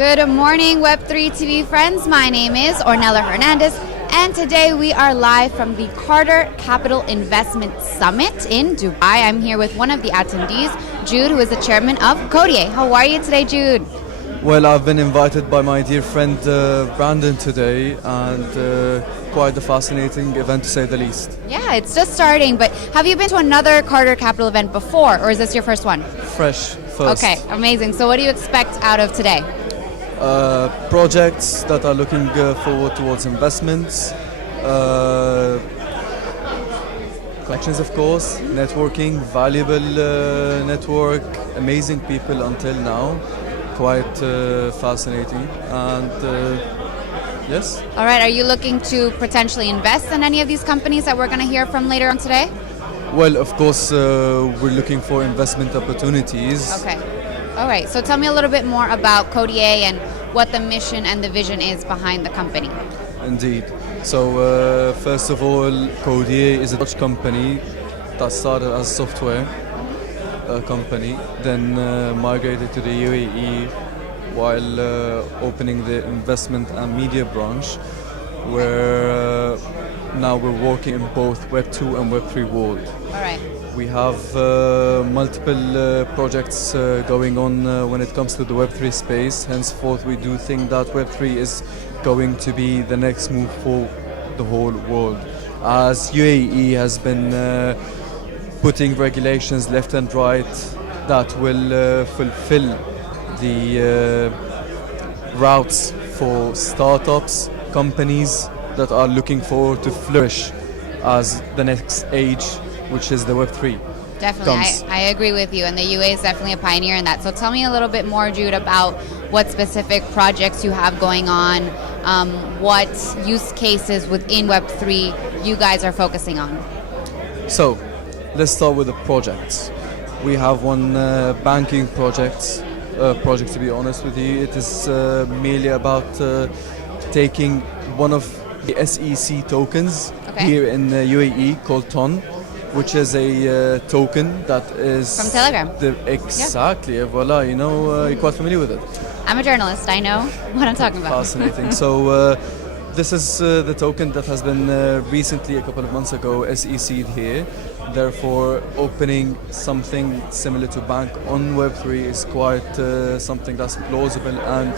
Good morning, Web3 TV friends. My name is Ornella Hernandez, and today we are live from the Carter Capital Investment Summit in Dubai. I'm here with one of the attendees, Joud, who is the chairman of Codiay. How are you today, Joud? Well, I've been invited by my dear friend Brandon today, and quite a fascinating event to say the least. Yeah, it's just starting, but have you been to another Carter Capital event before, or is this your first one? Fresh, first. Okay, amazing. So what do you expect out of today? Projects that are looking forward towards investments, collections, of course, networking, valuable network, amazing people until now, quite fascinating, and yes. All right, are you looking to potentially invest in any of these companies that we're going to hear from later on today? Well, of course, we're looking for investment opportunities. Okay. All right, so tell me a little bit more about Codiay and what the mission and the vision is behind the company. Indeed. So, first of all, Codiay is a Dutch company that started as a software company, then migrated to the UAE while opening the investment and media branch, where now we're working in both Web2 and Web3 world. All right. We have multiple projects going on when it comes to the Web3 space. Henceforth, we do think that Web3 is going to be the next move for the whole world. As UAE has been putting regulations left and right that will fulfill the routes for startups, companies that are looking forward to flourish as the next age, which is the Web3. Definitely, I agree with you, and the UAE is definitely a pioneer in that. So tell me a little bit more, Joud, about what specific projects you have going on, what use cases within Web3 you guys are focusing on. So, let's start with the projects. We have one banking project, to be honest with you. It is merely about taking one of the SEC tokens here in the UAE called TON, which is a token that is from Telegram. Exactly, voila, you know, you're quite familiar with it. I'm a journalist, I know what I'm talking about. Fascinating. So this is the token that has been recently, a couple of months ago, SEC'd here. Therefore, opening something similar to bank on Web3 is quite something that's plausible and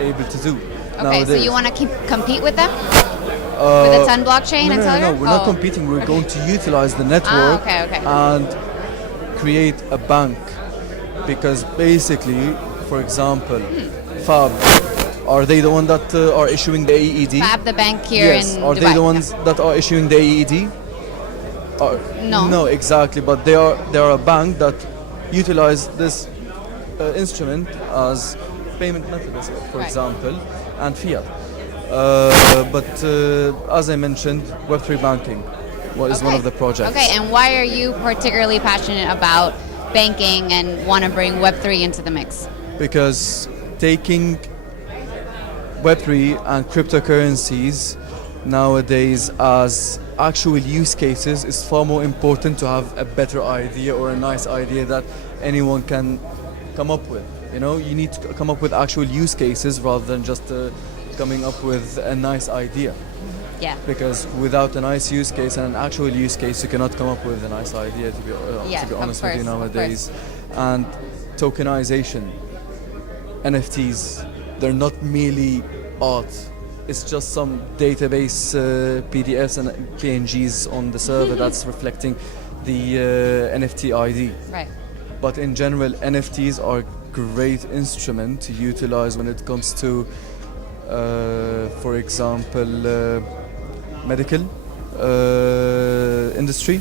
able to do. Okay, nowadays. So you want to compete with them? With the TON blockchain and Telegram? No, we're not competing. We're going to utilize the network and create a bank. Because basically, for example, Fab, are they the ones that are issuing the AED? Fab, the bank here in Dubai. Are they the ones that are issuing the AED? No. No, exactly. But they are a bank that utilize this instrument as payment method, for example, and fiat. But as I mentioned, Web3 banking is one of the projects. Okay, and why are you particularly passionate about banking and want to bring Web3 into the mix? Because taking Web3 and cryptocurrencies nowadays as actual use cases is far more important to have a better idea or a nice idea that anyone can come up with. You know, you need to come up with actual use cases rather than just coming up with a nice idea. Yeah. Because without a nice use case and an actual use case, you cannot come up with a nice idea, to be honest with you nowadays. And tokenization, NFTs, they're not merely art. It's just some database PDFs and PNGs on the server that's reflecting the NFT ID. Right. But in general, NFTs are a great instrument to utilize when it comes to for example, medical industry,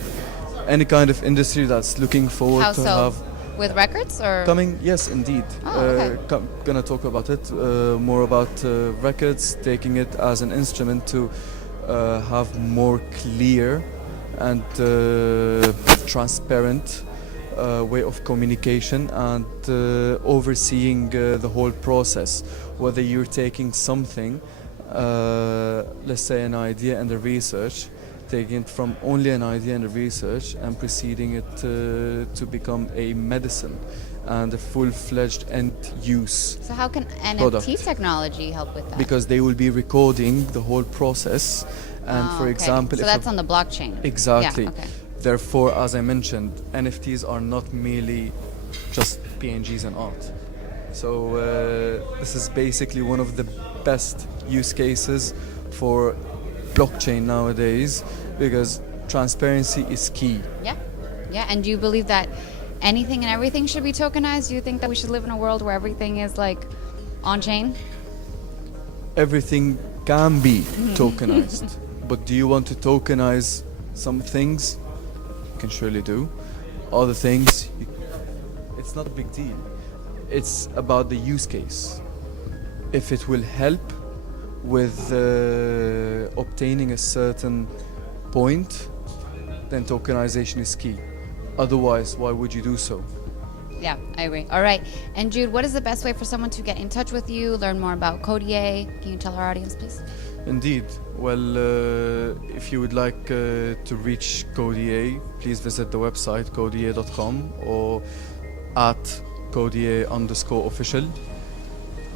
any kind of industry that's looking forward to have. With records or coming? Yes, indeed. Gonna talk about it more about records, taking it as an instrument to have more clear and transparent way of communication and overseeing the whole process. Whether you're taking something, let's say an idea and the research, taking it from only an idea and a research and proceeding it to become a medicine and a full-fledged end use. So how can NFT Product. technology help with that? Because they will be recording the whole process, and for okay. example, so if that's on the blockchain. exactly. Yeah, okay. Therefore, as I mentioned, NFTs are not merely just PNGs and art. So this is basically one of the best use cases for blockchain nowadays, because transparency is key. Yeah, yeah. And do you believe that anything and everything should be tokenized? Do you think that we should live in a world where everything is like on chain? Everything can be tokenized, but do you want to tokenize some things? You can surely do. Other things, it's not a big deal. It's about the use case. If it will help with obtaining a certain point, then tokenization is key. Otherwise, why would you do so? Yeah, I agree. All right. And Joud, what is the best way for someone to get in touch with you, learn more about Codiay? Can you tell our audience, please? Indeed. Well, if you would like to reach Codiay, please visit the website codiay.com or at Codiay_official.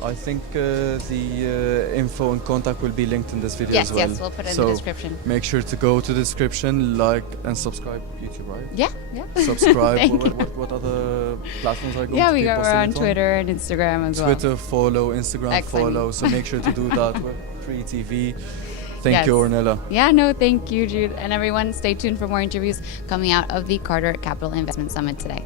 I think the info and contact will be linked in this video as well. Yes, we'll put it in So the description. make sure to go to the description, like and subscribe. YouTube, right? Yeah, yeah. Subscribe. Thank you. What other platforms are going Yeah, to be we're posting on it Twitter and Instagram as well. Twitter, follow, Instagram, Excellent. follow. So make sure to do that. Web3 TV. Thank Yes. you, Ornella. Yeah, no, thank you, Joud. And everyone, stay tuned for more interviews coming out of the Carter Capital Investment Summit today.